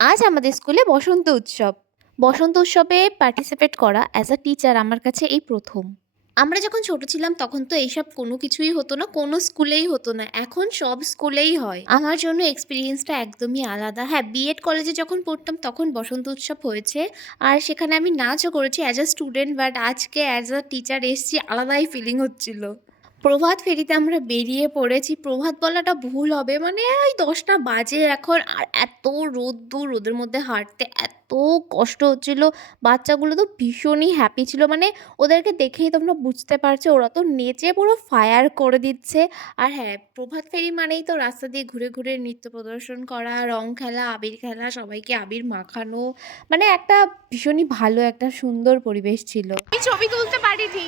আজ আমাদের স্কুলে বসন্ত উৎসব। বসন্ত উৎসবে পার্টিসিপেট করা অ্যাজ আ টিচার আমার কাছে এই প্রথম। আমরা যখন ছোট ছিলাম তখন তো এইসব কোনো কিছুই হতো না, কোনো স্কুলেই হতো না। এখন সব স্কুলেই হয়। আমার জন্য এক্সপেরিয়েন্সটা একদমই আলাদা। হ্যাঁ, বিএড কলেজে যখন পড়তাম তখন বসন্ত উৎসব হয়েছে। আর সেখানে আমি নাচও করেছি অ্যাজ আ স্টুডেন্ট, বাট আজকে অ্যাজ আ টিচার এসছি, আলাদাই ফিলিং হচ্ছিল। প্রভাত ফেরিতে আমরা বেরিয়ে পড়েছি। প্রভাত বলাটা ভুল হবে। মানে ওই ১০টা বাজে এখন, আর এত রোদ্দুর, রোদের মধ্যে হাঁটতে এত কষ্ট হচ্ছিল। বাচ্চাগুলো তো ভীষণই হ্যাপি ছিল। মানে ওদেরকে দেখেই তোমরা বুঝতে পারছো ওরা তো নেচে পুরো ফায়ার করে দিচ্ছে। আর হ্যাঁ, প্রভাত ফেরি মানেই তো রাস্তা দিয়ে ঘুরে, ঘুরে নৃত্য প্রদর্শন করা, রং খেলা, আবির খেলা, সবাইকে আবির মাখানো। মানে একটা ভীষণই ভালো একটা সুন্দর পরিবেশ ছিল। আমি ছবি তুলতে পারিনি,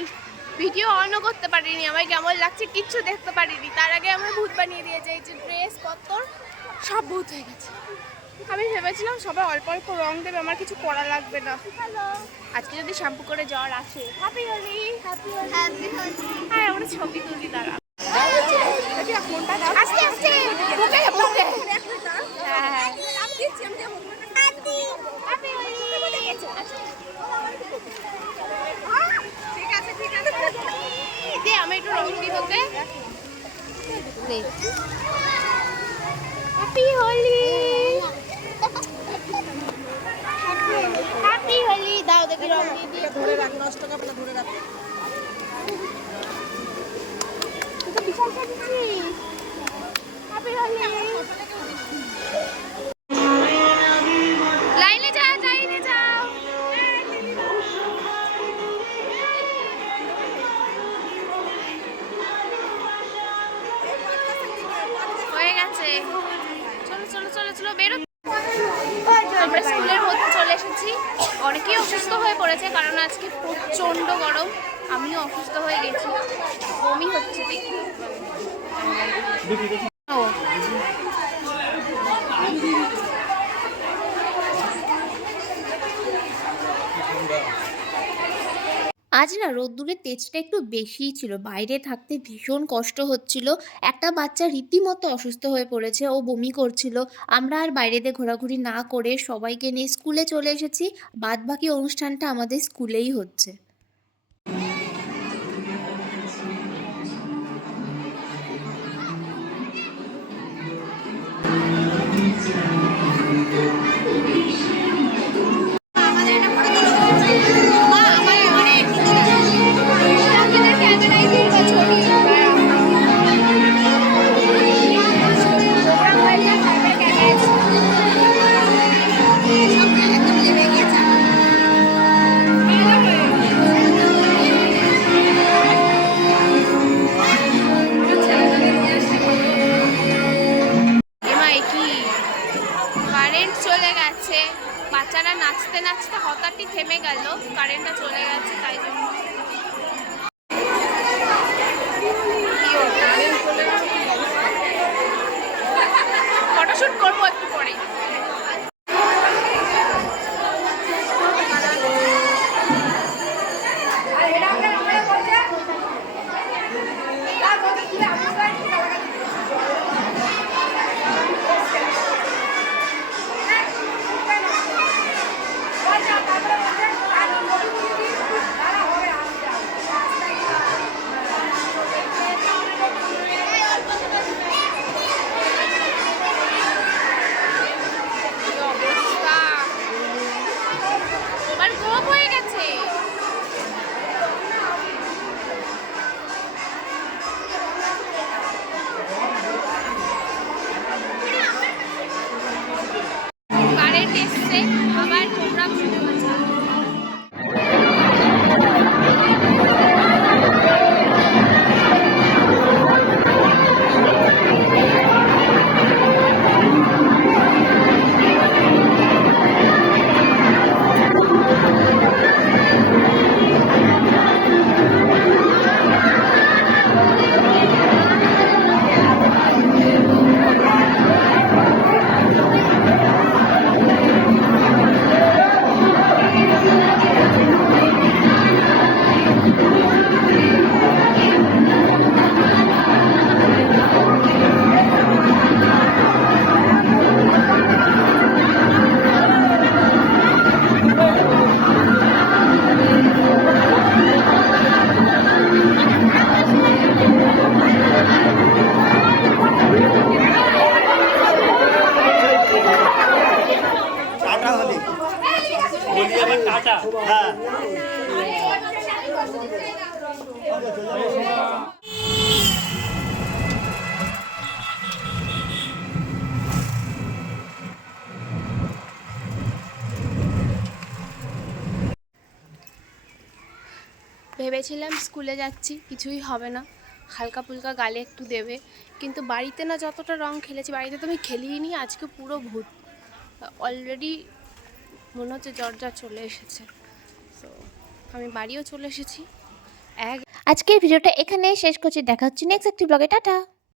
ভিডিও অনও করতে পারিনি, আমার কেমন লাগছে কিচ্ছু দেখতে পারিনি। তার আগে আমার ভূত বানিয়ে দিয়েছে, এই যে ড্রেস পত্র সব ভূত হয়ে গেছে। আমি ভেবেছিলাম সবাই অল্প অল্প রং দেবে, আমার কিছু করা লাগবে না। আজকে যদি শ্যাম্পু করে জ্বর আসে, হ্যাপি হোলি, হ্যাপি হোলি, হ্যাঁ আমরা ছবি তুলি দাঁড়া। আস্তে আস্তে বুকে বুকে, হ্যাঁ হ্যাঁ হ্যাপি হোলি। ঠিক আছে ঠিক আছে, দে আমি একটু রং দিই তোকে। হ্যাপি হোলি, হ্যাপি হোলি, দাও দেখি রং দিয়ে দিয়ে। ধরে রাখ, নষ্ট করবে না, ধরে রাখ। তুই তো বিশাল খেয়েছিস। হ্যাপি হোলি। লাইনে যা, লাইনে যাও। হয়ে গেছে, চলো চলো চলো চলো বেরো। আমরা স্কুলের মধ্যে চলে এসেছি। অনেকেই অসুস্থ হয়ে পড়েছে কারণ আজকে প্রচণ্ড গরম। আমিও অসুস্থ হয়ে গেছি, বমি হচ্ছে দেখি। ও আজ না রোদ্দুরের তেজটা একটু বেশিই ছিল। বাইরে থাকতে ভীষণ কষ্ট হচ্ছিল। একটা বাচ্চা রীতিমতো অসুস্থ হয়ে পড়েছে। ও বমি করছিল। আমরা আর বাইরেতে ঘোরাঘুরি না করে সবাইকে নিয়ে স্কুলে চলে এসেছি। বাদবাকি অনুষ্ঠানটা আমাদের স্কুলেই হচ্ছে। কারেন্ট চলে গেছে, বাচ্চারা নাচতে নাচতে হঠাৎই থেমে গেল, কারেন্টটা চলে গেছে তাই জন্য। ফটোশুট করবো একটু পরে। ভেবেছিলাম স্কুলে যাচ্ছি কিছুই হবে না, হালকা ফুলকা গালে একটু দেবে, কিন্তু বাড়িতে না যতটা রং খেলেছি, বাড়িতে তো আমি খেলিই নি, আজকে পুরো ভূত অলরেডি মনে হচ্ছে জ্বর চলে এসেছে। তো আমি বাড়িও চলে এসেছি। আজকের ভিডিওটা এখানে শেষ করছি, দেখা হচ্ছে নেক্সট একটি ব্লগে, টাটা।